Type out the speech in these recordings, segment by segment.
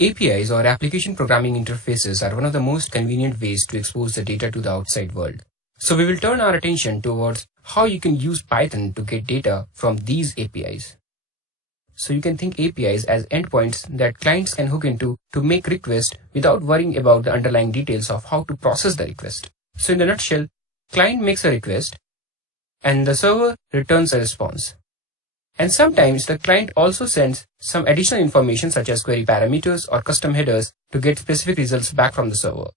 APIs or application programming interfaces are one of the most convenient ways to expose the data to the outside world. So we will turn our attention towards how you can use Python to get data from these APIs. So you can think APIs as endpoints that clients can hook into to make requests without worrying about the underlying details of how to process the request. So in the nutshell, client makes a request and the server returns a response. And sometimes the client also sends some additional information such as query parameters or custom headers to get specific results back from the server.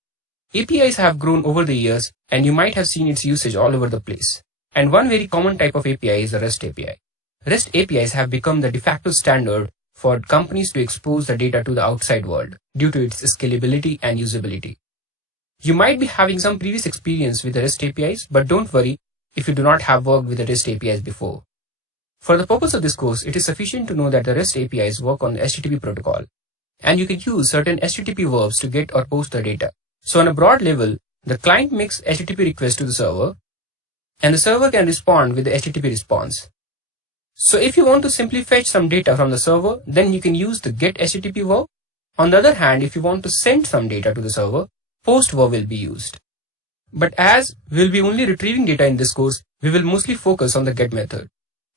APIs have grown over the years and you might have seen its usage all over the place. And one very common type of API is the REST API. REST APIs have become the de facto standard for companies to expose the data to the outside world due to its scalability and usability. You might be having some previous experience with the REST APIs, but don't worry if you do not have worked with the REST APIs before. For the purpose of this course, it is sufficient to know that the REST APIs work on the HTTP protocol, and you can use certain HTTP verbs to get or post the data. So on a broad level, the client makes HTTP request to the server, and the server can respond with the HTTP response. So if you want to simply fetch some data from the server, then you can use the get HTTP verb. On the other hand, if you want to send some data to the server, post verb will be used. But as we'll be only retrieving data in this course, we will mostly focus on the get method.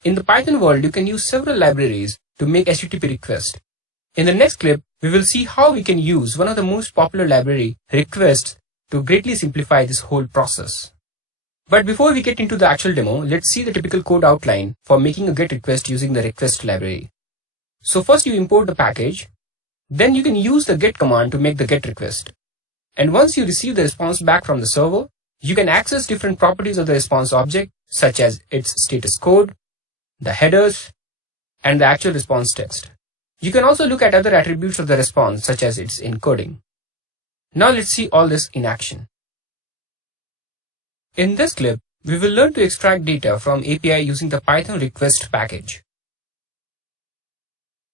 In the Python world, you can use several libraries to make HTTP requests. In the next clip, we will see how we can use one of the most popular library, requests, to greatly simplify this whole process. But before we get into the actual demo, let's see the typical code outline for making a GET request using the request library. So first you import the package, then you can use the GET command to make the GET request. And once you receive the response back from the server, you can access different properties of the response object, such as its status code, the headers, and the actual response text. You can also look at other attributes of the response, such as its encoding. Now let's see all this in action. In this clip, we will learn to extract data from API using the Python request package.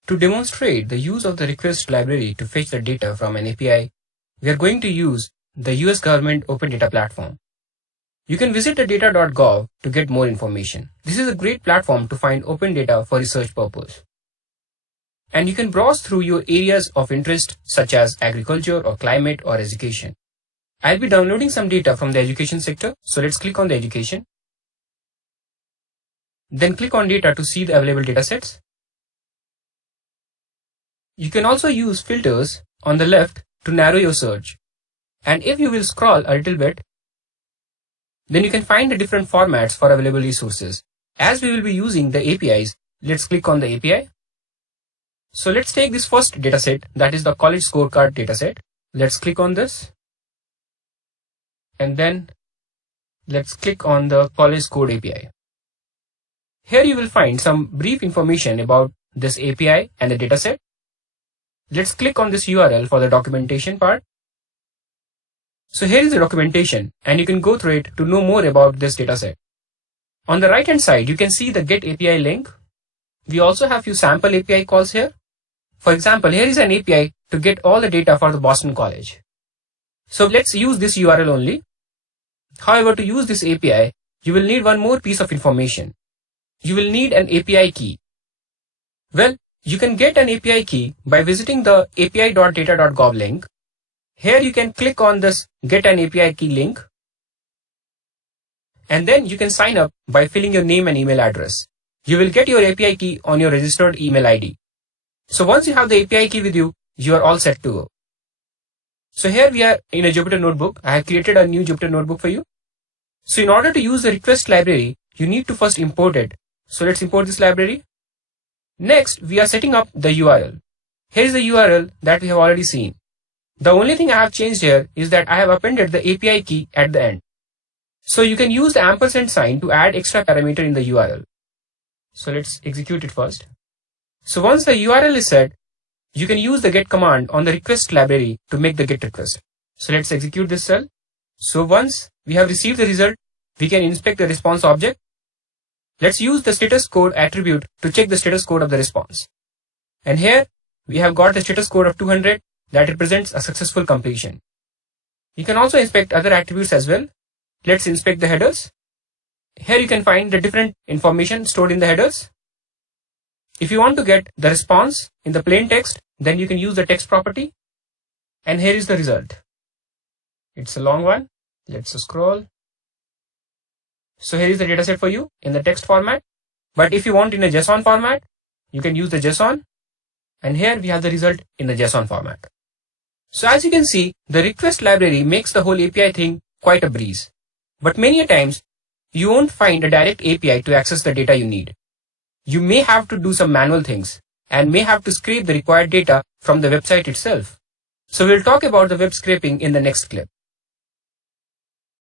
To demonstrate the use of the request library to fetch the data from an API, we are going to use the US Government Open Data Platform. You can visit the data.gov to get more information. This is a great platform to find open data for research purpose. And you can browse through your areas of interest such as agriculture or climate or education. I'll be downloading some data from the education sector, so let's click on the education. Then click on data to see the available datasets. You can also use filters on the left to narrow your search. And if you will scroll a little bit, then you can find the different formats for available resources. As we will be using the APIs, let's click on the API. So let's take this first dataset, that is the college scorecard dataset. Let's click on this. And then let's click on the college code API. Here you will find some brief information about this API and the dataset. Let's click on this URL for the documentation part. So here is the documentation, and you can go through it to know more about this dataset. On the right hand side, you can see the Get API link. We also have few sample API calls here. For example, here is an API to get all the data for the Boston College. So let's use this URL only. However, to use this API, you will need one more piece of information. You will need an API key. Well, you can get an API key by visiting the api.data.gov link. Here you can click on this Get an API key link. And then you can sign up by filling your name and email address. You will get your API key on your registered email ID. So once you have the API key with you, you are all set to go. So here we are in a Jupyter notebook. I have created a new Jupyter notebook for you. So in order to use the request library, you need to first import it. So let's import this library. Next, we are setting up the URL. Here is the URL that we have already seen. The only thing I have changed here is that I have appended the API key at the end. So you can use the ampersand sign to add extra parameter in the URL. So let's execute it first. So once the URL is set, you can use the get command on the request library to make the get request. So let's execute this cell. So once we have received the result, we can inspect the response object. Let's use the status code attribute to check the status code of the response. And here we have got the status code of 200 that represents a successful completion. You can also inspect other attributes as well. Let's inspect the headers. Here you can find the different information stored in the headers. If you want to get the response in the plain text, then you can use the text property. And here is the result. It's a long one. Let's scroll. So here is the dataset for you in the text format. But if you want in a JSON format, you can use the JSON. And here we have the result in the JSON format. So as you can see, the request library makes the whole API thing quite a breeze. But many a times, you won't find a direct API to access the data you need. You may have to do some manual things and may have to scrape the required data from the website itself. So we'll talk about the web scraping in the next clip.